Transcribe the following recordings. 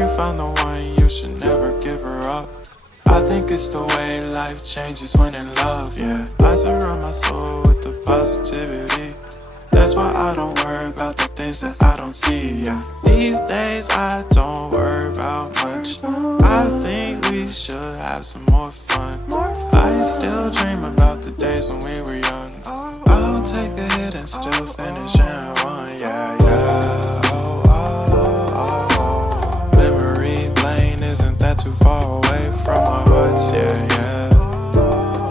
you found the one, you should never give her up. I think it's the way life changes when in love, yeah. I surround my soul with the positivity. That's why I don't worry about the things that I don't see, yeah. These days I don't worry about much. I think we should have some more fun. I still dream about the days when we were young. I'll take a hit and still finish in one, yeah, yeah. Oh, oh, oh, oh. Memory lane isn't that too far away from our hearts, yeah, yeah.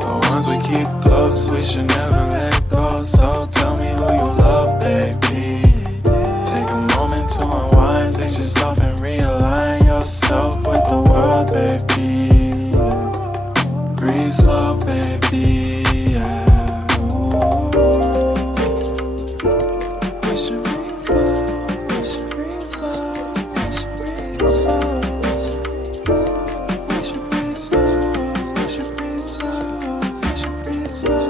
The ones we keep close, we should never let go. So tell me who you love, baby. Take a moment to unwind, fix yourself and realign yourself with the world, baby. Breathe slow, baby, yeah. We should breathe slow, we should breathe slow, we should breathe slow. We should breathe slow, we should breathe slow, we should breathe slow.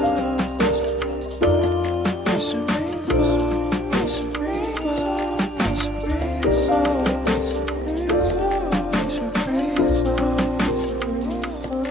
We should breathe slow, we should breathe slow, we should breathe slow. We should breathe slow, breathe slow.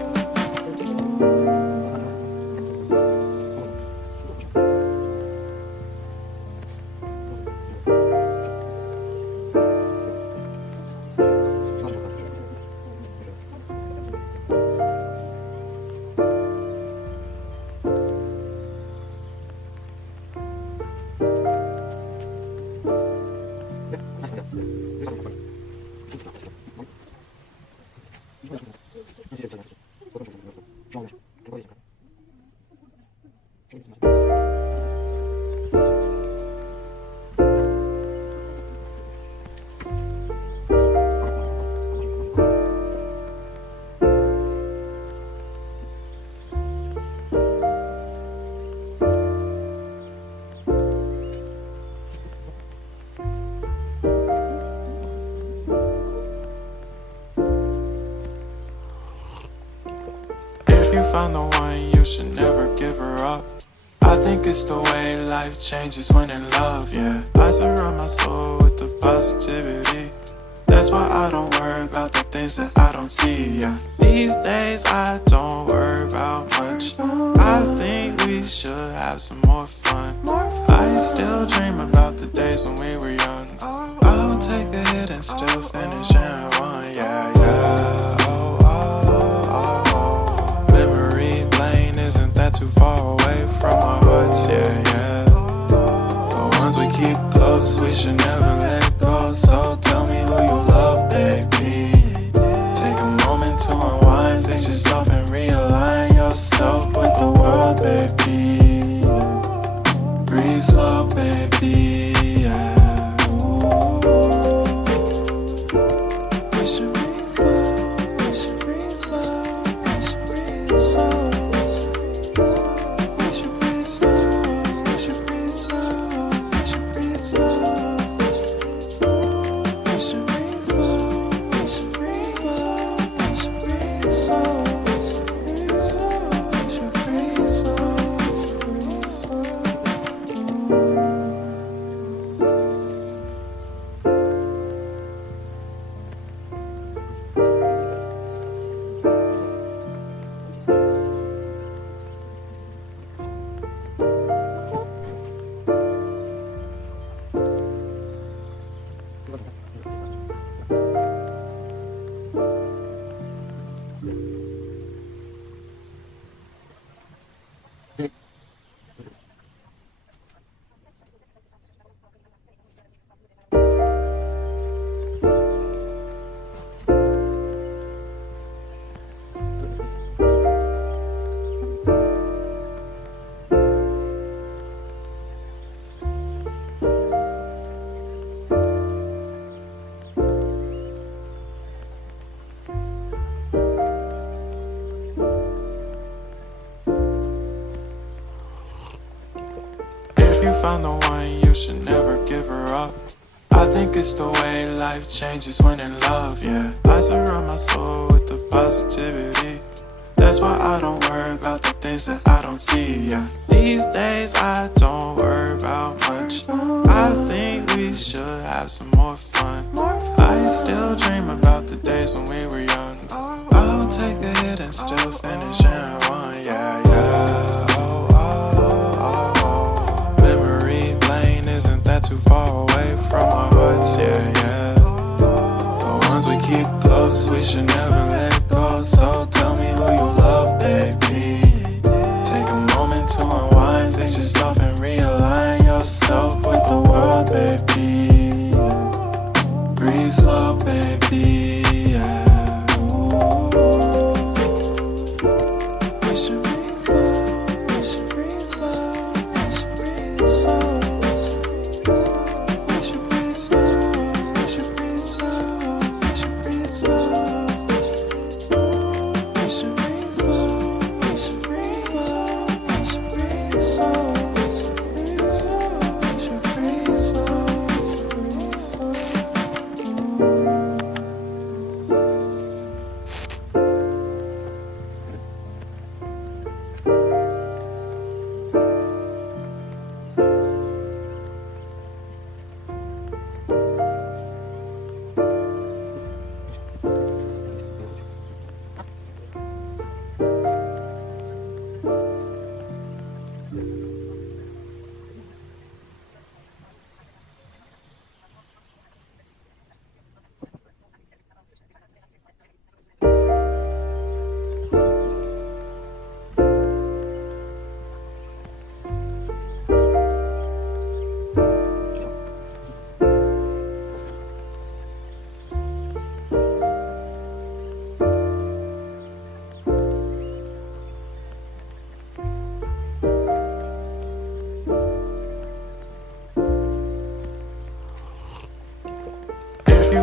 Found the one, you should never give her up. I think it's the way life changes when in love, yeah. I surround my soul with the positivity. That's why I don't worry about the things that I don't see, yeah. These days I don't worry about much. I think we should have some more fun. I still dream about the days when we were young. I'll take a hit and still finish in one, yeah, yeah. Oh, oh, oh, oh. Memory lane isn't that too far away from our hearts, yeah, yeah. The ones we keep close, we should never let go. So tell me who you love, baby. Take a moment to unwind, fix yourself and realign yourself with the world, baby. Breathe slow, baby, yeah. We should breathe slow, we should breathe slow, we should breathe slow. We should breathe slow, we should breathe slow, we should breathe slow. We should breathe slow, we should breathe slow, we should breathe slow. We should breathe slow, breathe slow. Found the one, you should never give her up. I think it's the way life changes when in love, yeah. I surround my soul with the positivity. That's why I don't worry about the things that I don't see, yeah. These days I don't worry about much. I think we should have some more fun. I still dream about the days when we were young. I'll take a hit and still finish in one, yeah, yeah. Oh, oh, oh, oh. Memory lane, isn't that too far away from our hearts, yeah, yeah. The ones we keep close, we should never let go. So tell me who you love, baby. Take a moment to unwind, fix yourself and realign yourself with the world, baby. Breathe slow, baby, yeah. We should breathe slow, we should breathe slow, we should breathe slow. We should breathe slow, we should breathe slow, we should breathe slow. We should breathe slow, we should breathe slow, we should breathe slow. We should breathe slow, breathe slow.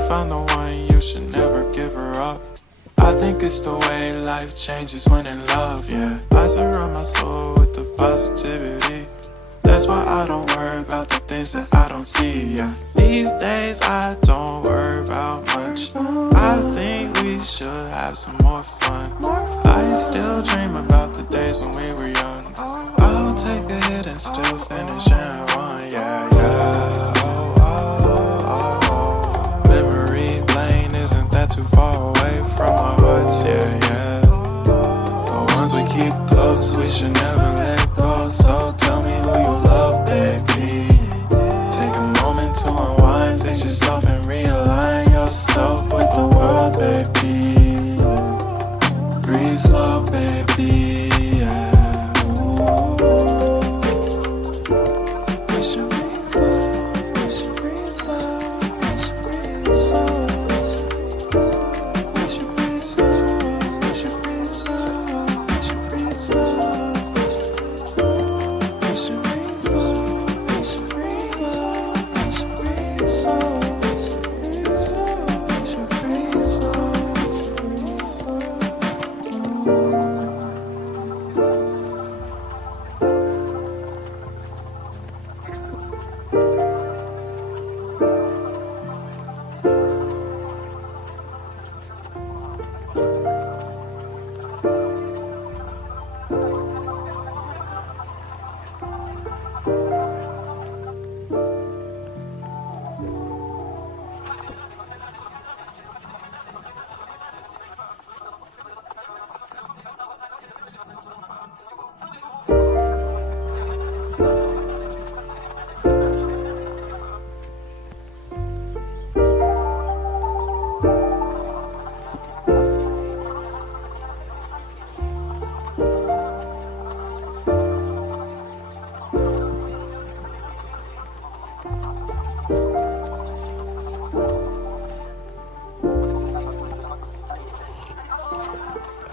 Found the one, you should never give her up. I think it's the way life changes when in love, yeah. I surround my soul with the positivity. That's why I don't worry about the things that I don't see, yeah. These days I don't worry about much. I think we should have some more fun. I still dream about the days when we were young. I'll take a hit and still finish in one, yeah, yeah. Oh, oh, oh, oh. Memory lane, isn't that too far away from our hearts, yeah, yeah. The ones we keep close, we should never let go. So tell me who you love, baby. Take a moment to unwind, fix yourself and realign yourself with the world, baby. Breathe slow, baby, yeah. We should breathe slow, we should breathe slow, we should breathe slow. We should breathe slow, we should breathe slow, we should breathe slow. We should breathe slow, we should breathe slow, we should breathe slow. We should breathe slow, breathe slow.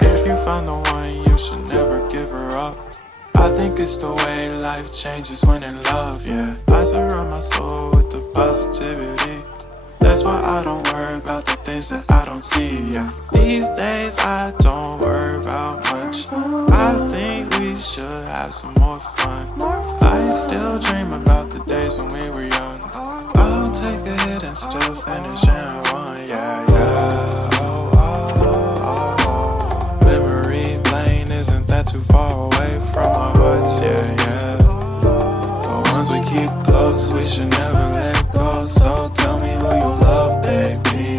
If you find the one, you should never give her up. I think it's the way life changes when in love, yeah. I surround my soul with the positivity. That's why I don't worry about the things that I don't see, yeah. These days I don't worry about much. I think we should have some more fun. I still dream about the days when we were young. I'll take a hit and still finish in one, yeah, yeah. Oh, oh, oh, oh. Memory lane, isn't that too far away from our hearts, yeah, yeah. The ones we keep close, we should never let go. So tell me who you love, baby.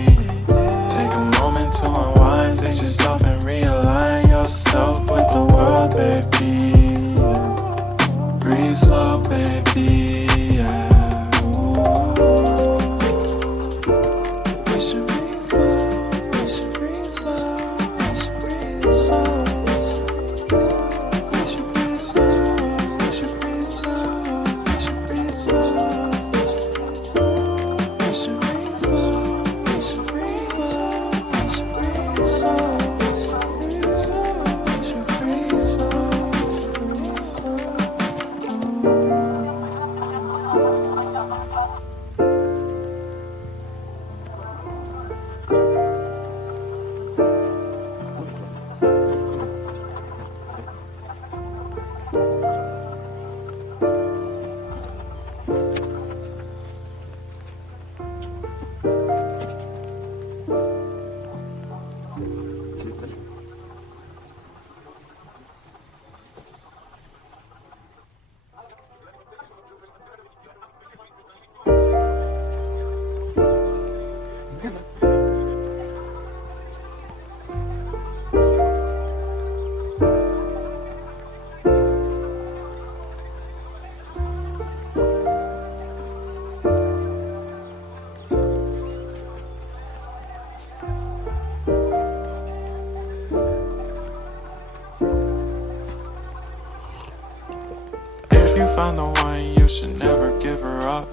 found the one, you should never give her up.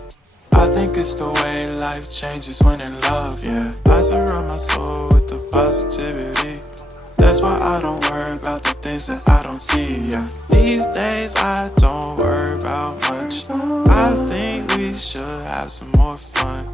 I think it's the way life changes when in love, yeah. I surround my soul with the positivity. That's why I don't worry about the things that I don't see, yeah. These days I don't worry about much. I think we should have some more fun.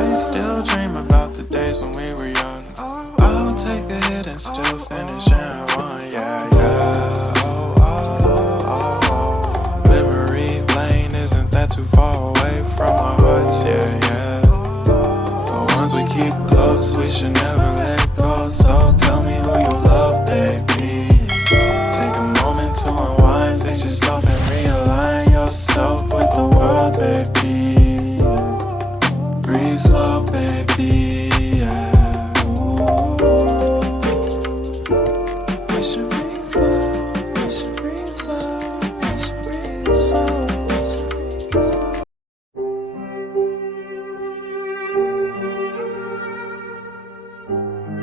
I still dream about the days when we were young. I'll take a hit and still finish in one, yeah, yeah. Oh, oh, oh, oh. Memory lane isn't that too far away from our hearts, yeah, yeah. The ones we keep close, we should never let go. So tell me who you love, baby. Take a moment to unwind, fix yourself and realign yourself with the world, baby. Breathe slow, baby, yeah.